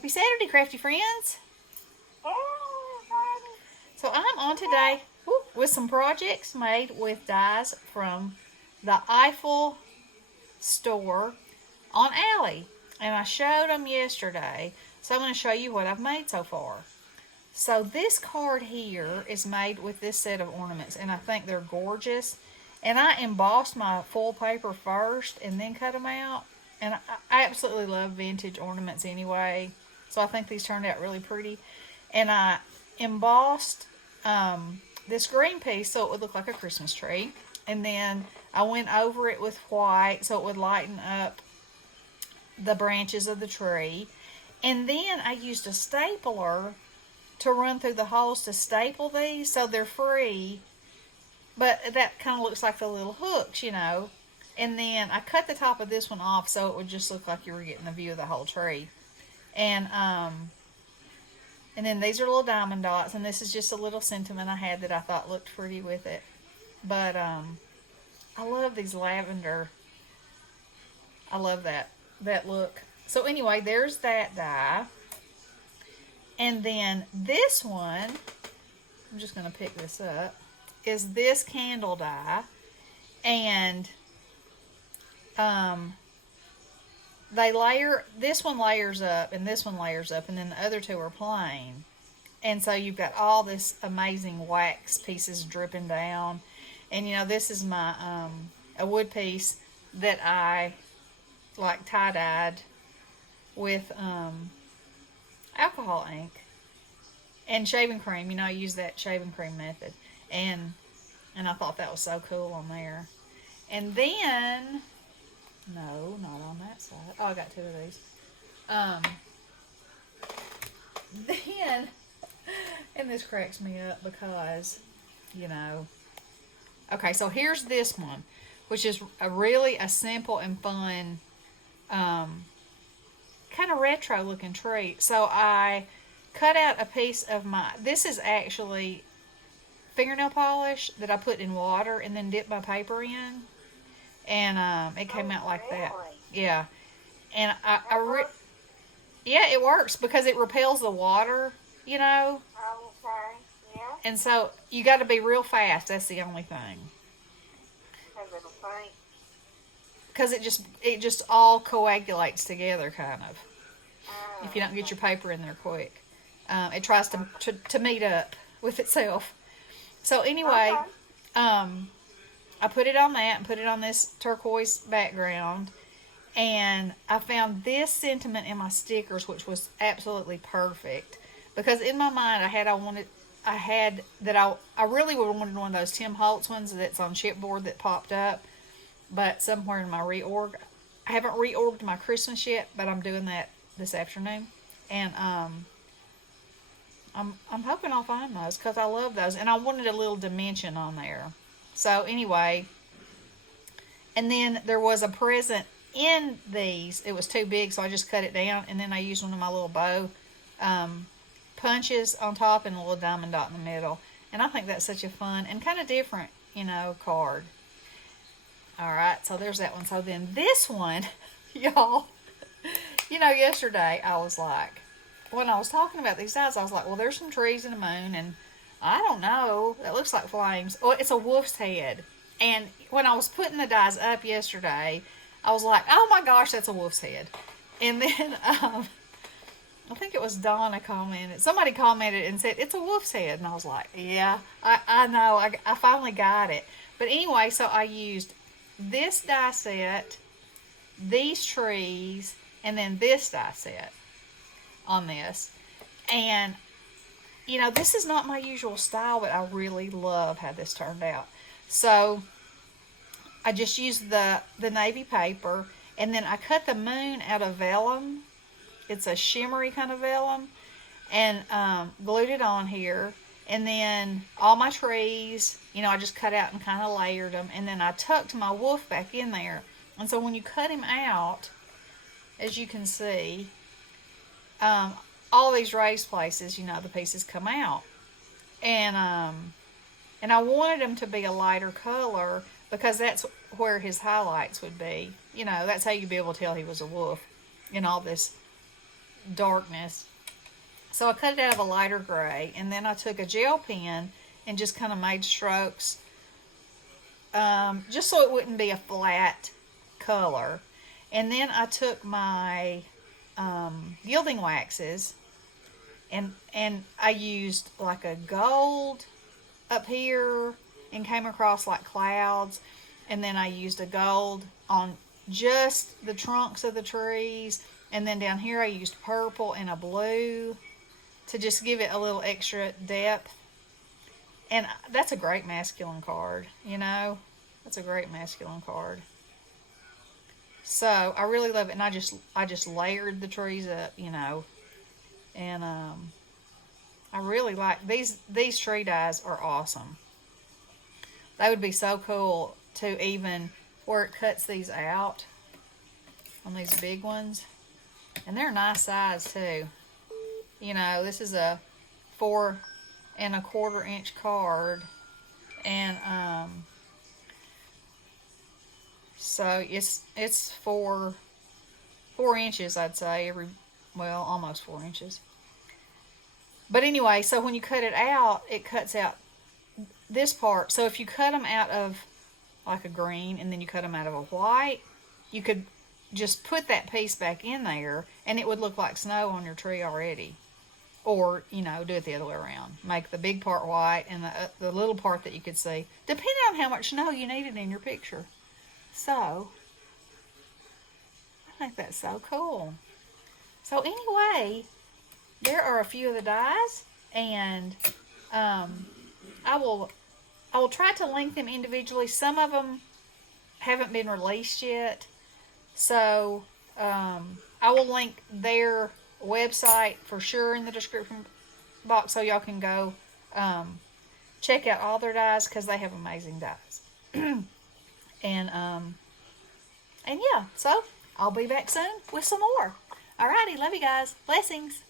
Happy Saturday, crafty friends. So I'm on today with some projects made with dies from the Eiffel Store on Alley. And I showed them yesterday. So I'm going to show you what I've made so far. So this card here is made with this set of ornaments, and I think they're gorgeous. And I embossed my foil paper first and then cut them out. And I absolutely love vintage ornaments anyway. So I think these turned out really pretty. And I embossed this green piece so it would look like a Christmas tree. And then I went over it with white so it would lighten up the branches of the tree. And then I used a stapler to run through the holes to staple these so they're free. But that kind of looks like the little hooks, you know. And then I cut the top of this one off so it would just look like you were getting a view of the whole tree. And then these are little diamond dots, and this is just a little sentiment I had that I thought looked pretty with it. But I love these lavender. I love that look. So anyway, there's that die. And then this one, I'm just going to pick this up, is this candle die. And they layer, this one layers up and this one layers up, and then the other two are plain. And so you've got all this amazing wax pieces dripping down. And you know, this is my a wood piece that I like tie-dyed with alcohol ink and shaving cream. You know, I use that shaving cream method. And I thought that was so cool on there. And then, no, not on that side. Oh, I got two of these. Then, and this cracks me up because, you know, okay, so here's this one, which is a simple and fun, kind of retro looking tree. So I cut out a piece of this is actually fingernail polish that I put in water and then dipped my paper in. And it came out like that. Yeah. And yeah, it works because it repels the water, you know. Okay, yeah. And so you got to be real fast. That's the only thing. Because it'll paint. Because it just all coagulates together, kind of. If you don't get your paper in there quick, it tries to meet up with itself. So anyway, Okay. I put it on that and put it on this turquoise background. And I found this sentiment in my stickers, which was absolutely perfect. Because in my mind, I really would have wanted one of those Tim Holtz ones that's on chipboard that popped up. But somewhere in my reorg, I haven't reorged my Christmas yet, but I'm doing that this afternoon. And I'm hoping I'll find those because I love those. And I wanted a little dimension on there. So anyway, and then there was a present in these. It was too big, so I just cut it down, and then I used one of my little bow punches on top and a little diamond dot in the middle. And I think that's such a fun and kind of different, you know, card. All right, so there's that one. So then this one, y'all, you know, yesterday I was like, when I was talking about these dies, I was like, well, there's some trees and a moon, and I don't know. That looks like flames. Oh, it's a wolf's head. And when I was putting the dies up yesterday, I was like, oh my gosh, that's a wolf's head. And then I think it was Donna commented. Somebody commented and said, it's a wolf's head. And I was like, yeah, I know. I finally got it. But anyway, so I used this die set, these trees, and then this die set on this. And you know, this is not my usual style, but I really love how this turned out. So I just used the navy paper, and then I cut the moon out of vellum. It's a shimmery kind of vellum, and glued it on here. And then all my trees, you know, I just cut out and kind of layered them. And then I tucked my wolf back in there. And so when you cut him out, as you can see, all these raised places, you know, the pieces come out. And I wanted them to be a lighter color because that's where his highlights would be. You know, that's how you'd be able to tell he was a wolf in all this darkness. So I cut it out of a lighter gray, and then I took a gel pen and just kind of made strokes, just so it wouldn't be a flat color. And then I took my gilding waxes, and I used like a gold up here and came across like clouds, and then I used a gold on just the trunks of the trees, and then down here I used purple and a blue to just give it a little extra depth. And that's a great masculine card, you know. That's a great masculine card. So I really love it, and I just layered the trees up, you know. And I really like these tree dies are awesome. They would be so cool to even where it cuts these out on these big ones. And they're a nice size too. You know, this is a 4¼ inch card, and so it's 4 inches, I'd say, almost 4 inches. But anyway, so when you cut it out, it cuts out this part. So if you cut them out of like a green and then you cut them out of a white, you could just put that piece back in there and it would look like snow on your tree already. Or, you know, do it the other way around. Make the big part white and the little part that you could see, depending on how much snow you needed in your picture. So, I think that's so cool. So anyway, there are a few of the dies, and I will try to link them individually. Some of them haven't been released yet, so I will link their website for sure in the description box, so y'all can go check out all their dies, because they have amazing dies. and yeah, so I'll be back soon with some more. Alrighty, love you guys. Blessings.